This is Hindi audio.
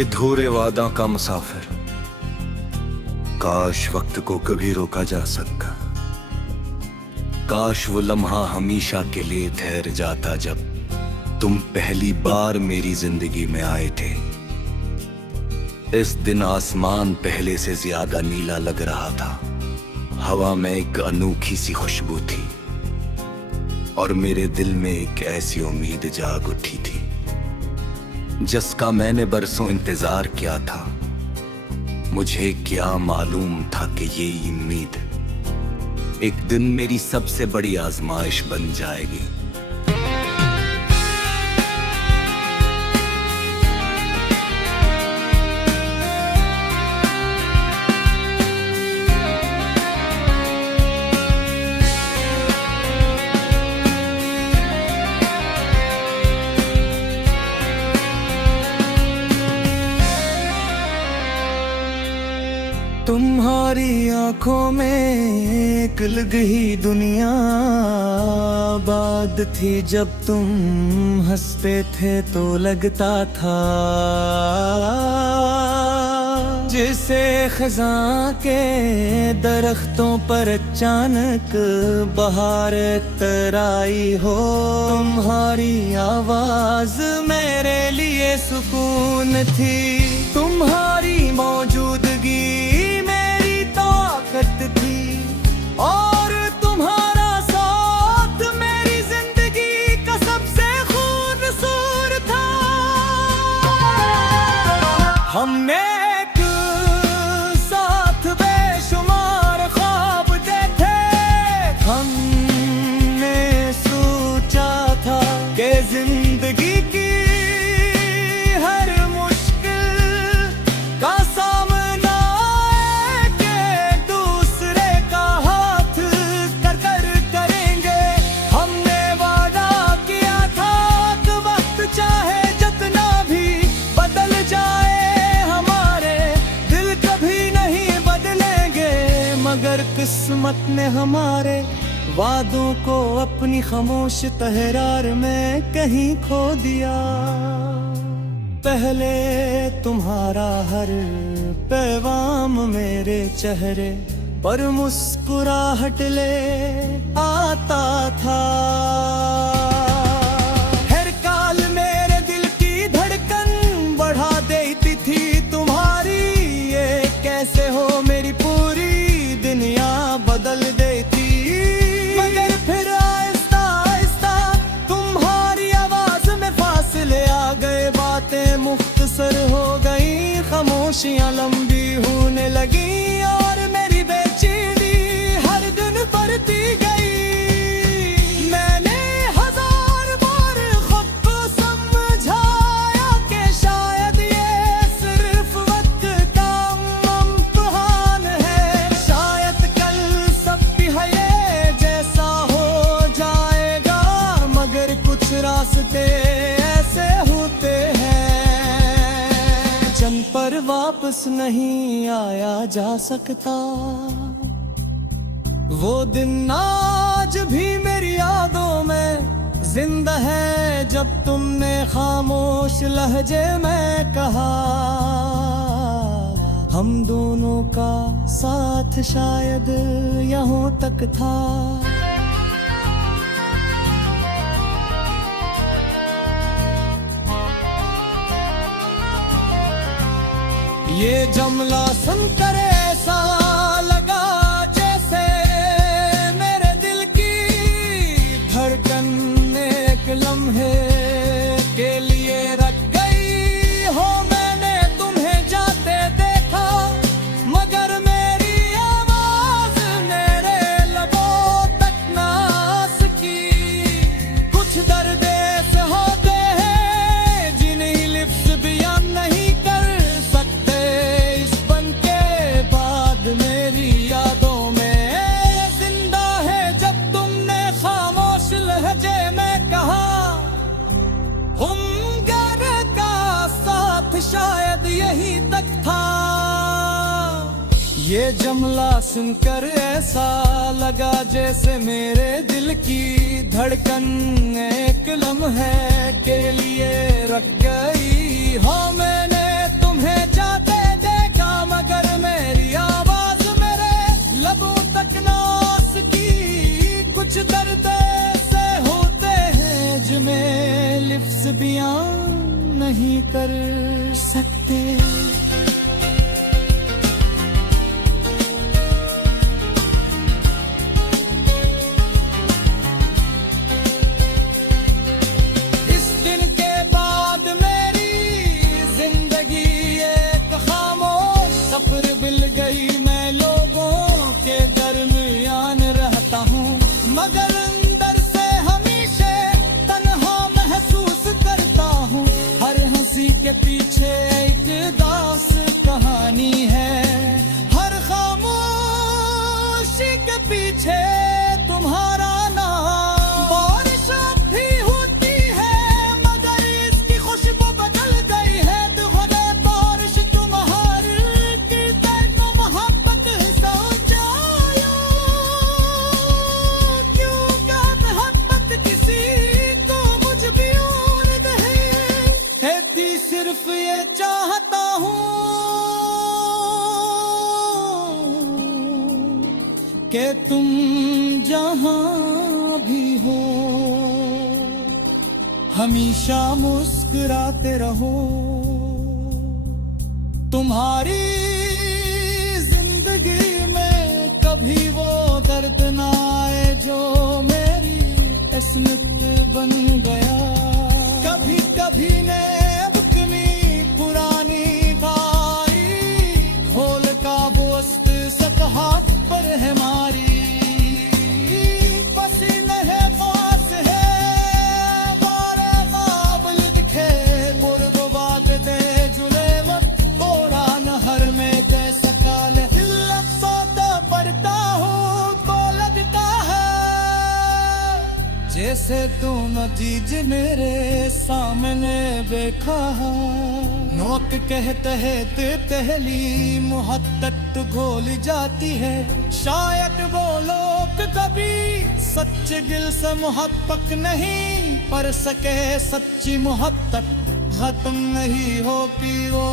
अधूरे वादा का मुसाफिर, काश वक्त को कभी रोका जा सका। काश वो लम्हा हमेशा के लिए ठहर जाता जब तुम पहली बार मेरी जिंदगी में आए थे। इस दिन आसमान पहले से ज्यादा नीला लग रहा था, हवा में एक अनोखी सी खुशबू थी और मेरे दिल में एक ऐसी उम्मीद जाग उठी थी जिसका मैंने बरसों इंतजार किया था। मुझे क्या मालूम था कि ये उम्मीद एक दिन मेरी सबसे बड़ी आजमाइश बन जाएगी। तुम्हारी आंखों में एक अलग ही दुनिया आबाद थी। जब तुम हंसते थे तो लगता था जैसे खज़ां के दरख्तों पर अचानक बहार तराई हो। तुम्हारी आवाज मेरे लिए सुकून थी, तुम्हारी मौजूदगी थी और तुम्हारा साथ मेरी जिंदगी का सबसे खूबसूरत था। हमने एक साथ बेशुमार ख्वाब देखे, हमने सोचा था कि जिंदगी की हर मुश्किल का सामना मगर किस्मत ने हमारे वादों को अपनी खामोश तहरार में कहीं खो दिया। पहले तुम्हारा हर पैगाम मेरे चेहरे पर मुस्कुराहट ले आता था। हर काल मेरे दिल की धड़कन बढ़ा देती थी तुम्हारी, ये कैसे हो मेरी पूरी दुनिया बदल देती। मगर फिर आहिस्ता आहिस्ता तुम्हारी आवाज में फासले आ गए, बातें मुख्तसर हो गई, खामोशियां लंबी होने लगी और मेरी बेचैनी हर दिन बढ़ती गई। मैंने हजार बार खुद को समझाया कि शायद ये सिर्फ वक्त का इम्तिहान है, शायद कल सब भी है जैसा हो जाएगा। मगर कुछ रास्ते ऐसे होते हैं जिन पर वापस नहीं आया जा सकता। वो दिन आज भी मेरी यादों में जिंदा है जब तुमने खामोश लहजे में कहा, हम दोनों का साथ शायद यहाँ तक था। ये जुमला सुनकर ऐसा लगा जैसे मेरे दिल की धड़कन एक लम्हे के लिए रख गई हो। मैंने तुम्हें जाते देखा मगर मेरी आवाज मेरे लबों तक ना सकी। कुछ दर्द ऐसे होते हैं जिन्हें लिफ्स बयान नहीं कर सकते। इस बन के बाद मेरी यादों में जिंदा है जब तुमने खामोश लहजे में कहा, हम घर का साथ शायद यही तक था। ये जुमला सुनकर ऐसा लगा जैसे मेरे दिल की धड़कन एक लम्हे के लिए रख गई हो। मैंने तुम कुछ दर्द ऐसे होते हैं जिन्हें लिफ्ज़ बयां नहीं कर सकते। इस दिन के बाद मेरी जिंदगी एक खामोश सफर मिल गई। मैं लोगों के दरमियान रहता हूँ मगर अंदर से हमेशा तन्हा महसूस करता हूँ। हर हंसी के पीछे एक दास कहानी है, हर खामोशी के पीछे तुम्हारा नाम। बारिश अब भी होती है मगर इसकी खुशबू बदल गई है। दुखड़े बारिश तुम्हारी किरदार को मोहब्बत सजाया। क्यों कहत मोहब्बत किसी को मुझ भी और कहती सिर्फ ये चाहता हूँ कि तुम जहाँ भी हो हमेशा मुस्कुराते रहो। तुम्हारी जिंदगी में कभी वो दर्द ना आए जो मेरी किस्मत बन गया। कभी कभी ने पुरानी तारीख खोल का वस्त सक हाथ पर है मारी। पसीने है पास है बारे काबिल दिखे बुर्द बात दे जुले वक्त कोरा नहर में जैसा काले दिल सोता पड़ता हूँ को लगता है जैसे तू नतीज मेरे सामने देखा है। नोक के तहत पहली मोहब्बत घोल जाती है। शायद वो लोग कभी सच्चे दिल से मोहब्बत नहीं पर सके, सच्ची मोहब्बत खत्म नहीं होती वो